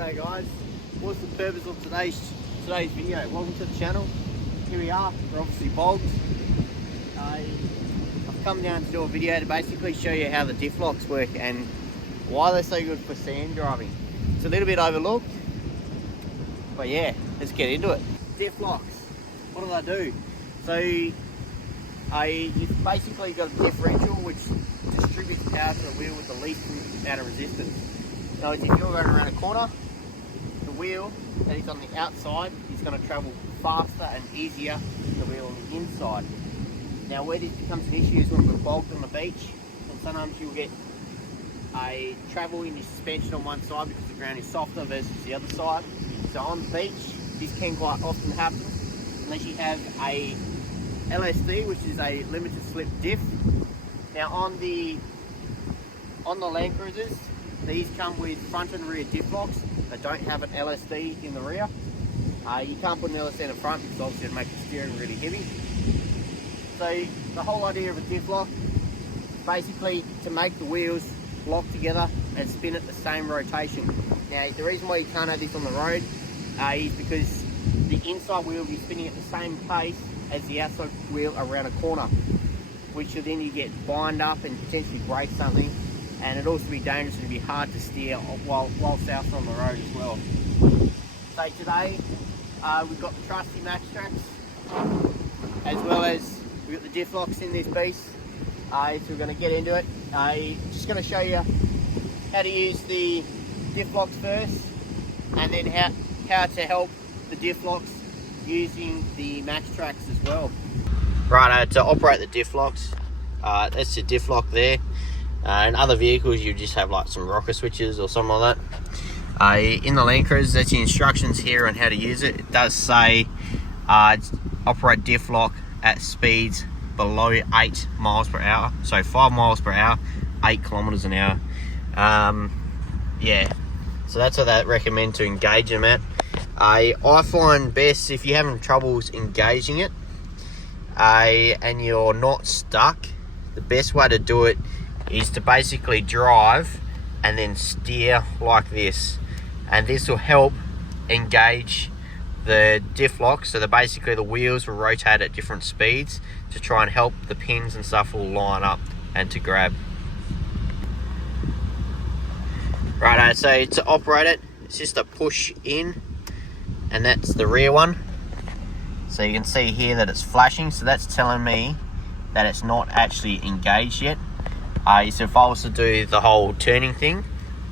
Righto guys, what's the purpose of today's video? Welcome to the channel. Here we are, we're obviously bogged. I've come down to do a video to basically show you how the diff locks work and why they're so good for sand driving. It's a little bit overlooked, but yeah, let's get into it. Diff locks, what do they do? So you've basically got a differential which distributes power to the wheel with the least amount of resistance. So if you're going around a corner, the wheel that is on the outside is going to travel faster and easier than the wheel on the inside. Now where this becomes an issue is when we're bogged on the beach, and sometimes you'll get a travel in your suspension on one side because the ground is softer versus the other side. So on the beach, this can quite often happen unless you have a LSD, which is a limited slip diff. Now on the Landcruisers, these come with front and rear diff locks that don't have an LSD in the rear. You can't put an LSD in the front because obviously it'll make the steering really heavy. So the whole idea of a diff lock, basically to make the wheels lock together and spin at the same rotation. Now the reason why you can't have this on the road is because the inside wheel will be spinning at the same pace as the outside wheel around a corner, which then you get bind up and potentially break something, and it'd also be dangerous and it'd be hard to steer whilst out on the road as well. So today we've got the trusty match tracks, as well as we've got the diff locks in this beast. So we're going to get into it. Just going to show you how to use the diff locks first, and then how to help the diff locks using the match tracks as well. Right, to operate the diff locks, that's the diff lock there. In other vehicles you just have like some rocker switches or something like that. In the Landcruiser, that's the instructions here on how to use it. It does say operate diff lock at speeds below 8 miles per hour. So 5 miles per hour, 8 kilometers an hour. Yeah, so that's what they recommend to engage them at. I find best if you're having troubles engaging it and you're not stuck, the best way to do it is to basically drive and then steer like this, and this will help engage the diff lock. So that basically the wheels will rotate at different speeds to try and help the pins and stuff all line up and to grab. Right, so to operate it, it's just a push in, and that's the rear one. So you can see here that it's flashing, so that's telling me that it's not actually engaged yet. So if I was to do the whole turning thing,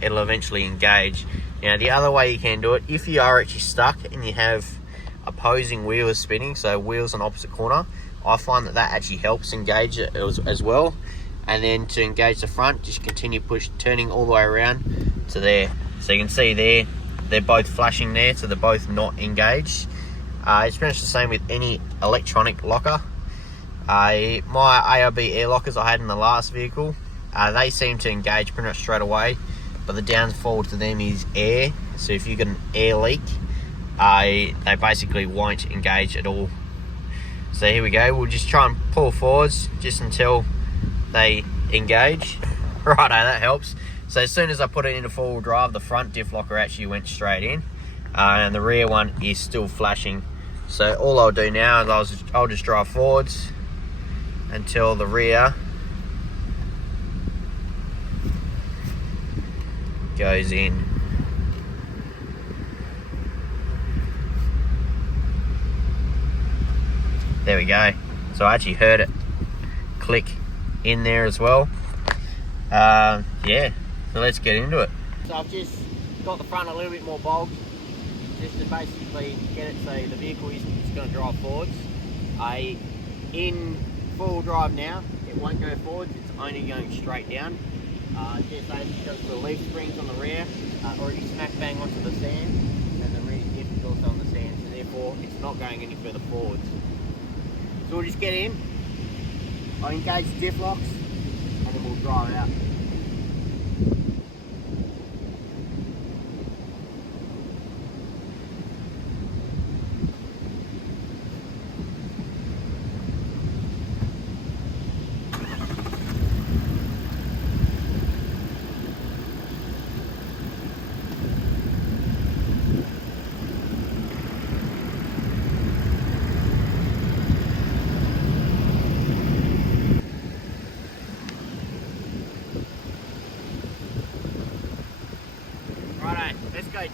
it'll eventually engage. Now the other way you can do it, if you are actually stuck and you have opposing wheels spinning, so wheels on opposite corner, I find that actually helps engage it as well. And then to engage the front, just continue turning all the way around to there. So you can see there, they're both flashing there, so they're both not engaged. It's pretty much the same with any electronic locker. My ARB air lockers I had in the last vehicle, they seem to engage pretty much straight away, but the downfall to them is air. So if you get an air leak, they basically won't engage at all. So here we go, we'll just try and pull forwards just until they engage. Righto, that helps. So as soon as I put it into four-wheel drive, the front diff locker actually went straight in, and the rear one is still flashing. So all I'll do now is I'll just drive forwards until the rear goes in. There we go. So I actually heard it click in there as well. Yeah, so let's get into it. So I've just got the front a little bit more bogged, just to basically get it so the vehicle is going to drive forwards. In four-wheel drive now, it won't go forwards, it's only going straight down. Just because the leaf springs on the rear already smack bang onto the sand, and the rear diff is also on the sand, so therefore it's not going any further forwards. So we'll just get in, I'll engage the diff locks, and then we'll drive out.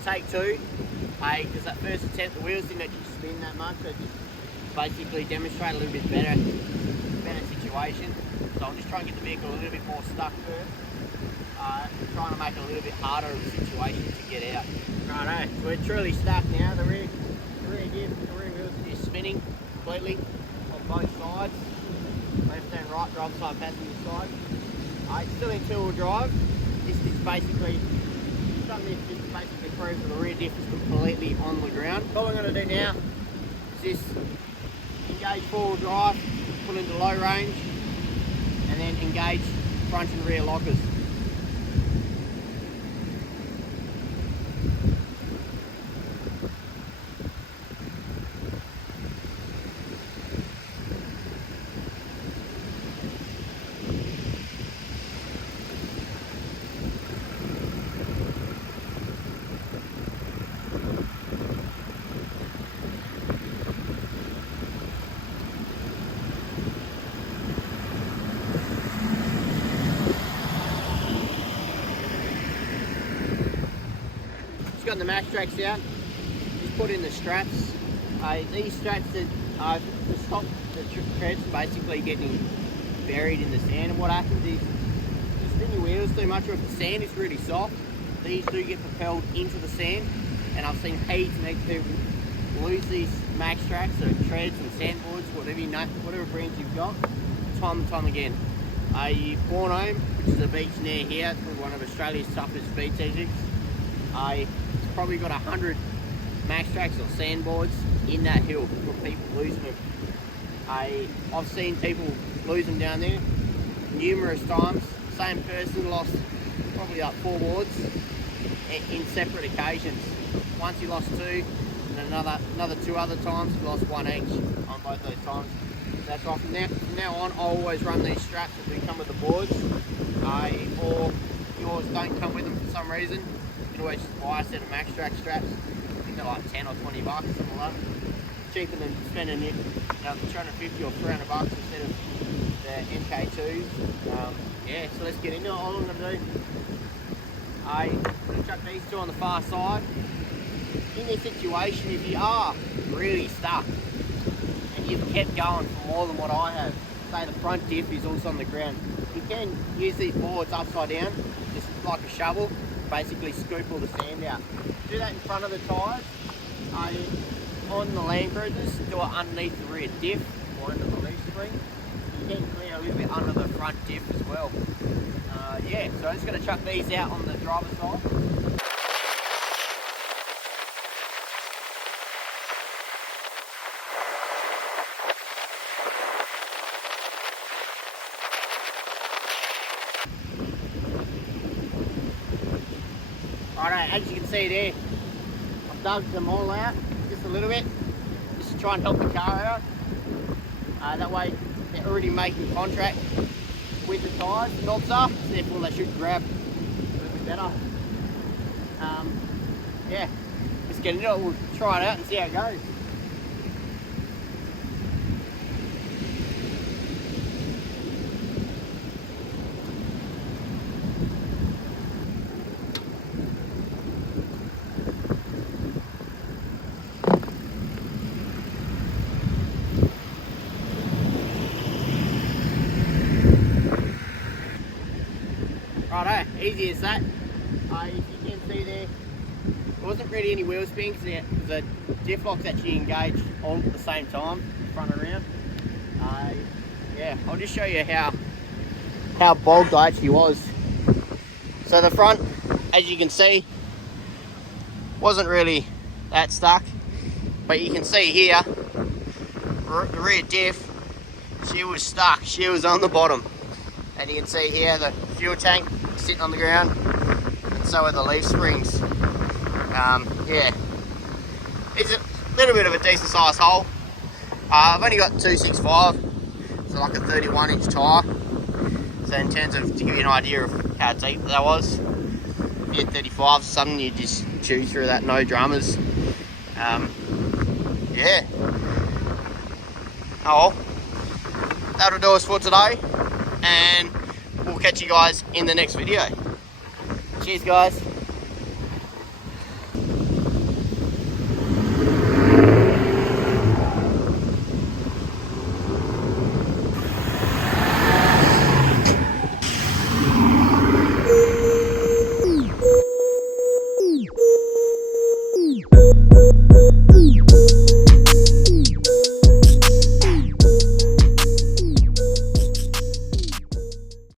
take two, because that first attempt the wheels didn't actually spin that much, so just basically demonstrate a little bit better situation. So I'm just trying to get the vehicle a little bit more stuck first, trying to make it a little bit harder of a situation to get out. Righto, so we're truly stuck now. The rear wheels are just spinning completely on both sides, left and right, driver side, passenger side. It's still in two-wheel drive. This is basically something that just basically proves that the rear diff is completely on the ground. All I'm going to do now is just engage four-wheel drive, put into low range, and then engage front and rear lockers. Got the max tracks out, just put in the straps. These straps that to stop the treads basically getting buried in the sand, and what happens is you spin your wheels too much, or if the sand is really soft, these do get propelled into the sand, and I've seen heaps of people lose these max tracks or treads and sandboards, whatever brands you've got, time and time again. Bornholm, which is a beach near here, it's one of Australia's toughest beach edges. It's probably got 100 max tracks or sandboards in that hill for people losing them. I've seen people lose them down there numerous times. Same person lost probably like 4 boards in separate occasions. Once he lost 2, and another 2 other times he lost 1 each on both those times. That's right. From now on, I'll always run these straps if they come with the boards, or yours don't come with them for some reason. You can always just buy a set of max track straps. I think they're like 10 or 20 bucks, something like that. Cheaper than spending it, 250 or 300 bucks instead of the MK2s. Yeah, so let's get into it. All I'm going to do, I'm going to chuck these 2 on the far side. In this situation, if you are really stuck and you've kept going for more than what I have, say the front diff is also on the ground, you can use these boards upside down, just like a shovel, basically scoop all the sand out. Do that in front of the tyres. On the Landcruisers, do it underneath the rear diff or under the leaf spring. You can clear a little bit under the front diff as well. Yeah, so I'm just going to chuck these out on the driver's side. Righto, as you can see there, I've dug them all out just a little bit, just to try and help the car out. That way they're already making contact with the tyres, knobs are, therefore they should grab a little bit better. Yeah, let's get into it, we'll try it out and see how it goes. Righto, easy as that. If you can see there wasn't really any wheel spin because the diff locks actually engaged all at the same time, front and rear. Yeah, I'll just show you how bogged I actually was. So the front, as you can see, wasn't really that stuck, but you can see here, the rear diff, she was stuck, she was on the bottom. And you can see here the fuel tank sitting on the ground, and so are the leaf springs. Yeah, it's a little bit of a decent sized hole. I've only got 265, so like a 31-inch tyre. So in terms of, to give you an idea of how deep that was, if you had 35 or something, you just chew through that, no dramas. Yeah. Oh well, that'll do us for today, and we'll catch you guys in the next video. Cheers guys.